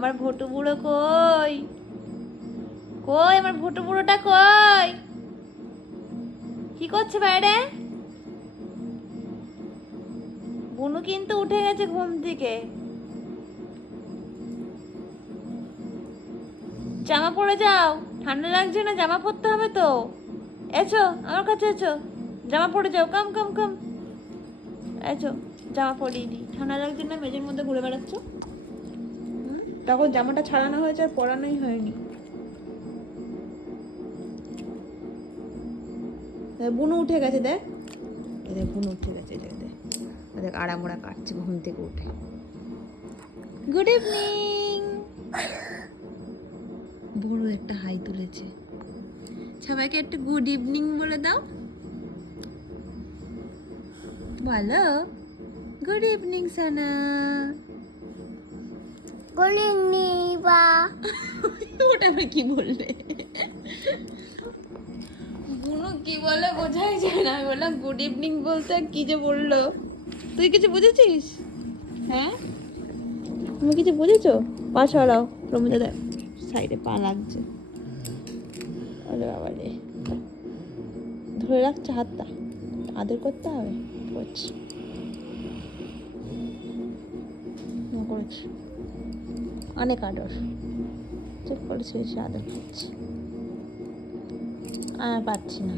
আমার ভটু বুড়ো কই? কই আমার ভটু বুড়োটা কই? কি করছে বাইরে? বুনু কিন্তু উঠে গেছে ঘুম থেকে। জামা পরে যাও, ঠান্ডা লাগছে না? জামা পরতে হবে তো। এসো আমার কাছে, এসো, জামা পরে যাও। কাম কাম কাম, এসো, জামা পরিয়ে দিই। ঠান্ডা লাগছে না? মেঝের মধ্যে ঘুরে বেড়াচ্ছ। তখন জামাটা ছাড়ানো হয়েছে আর পরানোই হয়নি। বুনু উঠে গেছে, দেখ। দেখ বুনু উঠে গেছে, দেখ দেখ দেখ, আড়ামোড়া কাটছে ঘুম থেকে উঠে। Good evening. বড় একটা হাই তুলেছে। সবাইকে একটা গুড ইভিনিং বলে দাও। বলো গুড ইভিনিং সোনা। গুড ইভিনিং বা। ওটা আবার কি বললে? বুনু কি বলে বোঝাই যায় না। আমি বললাম গুড ইভিনিং বলতে, কি যে বললো। তুই কিছু বুঝেছিস? হ্যাঁ, তুমি কিছু বুঝেছো? পা ছড়াও। প্রমিতা দেখ সাইডে পা লাগছে। আরে বাবা রে, ধরে রাখছে হাতটা, আদর করতে হবে। করছি, করেছি অনেক আদর। চুপ করে শুয়েছে, আদর করছি। আর পাচ্ছি না।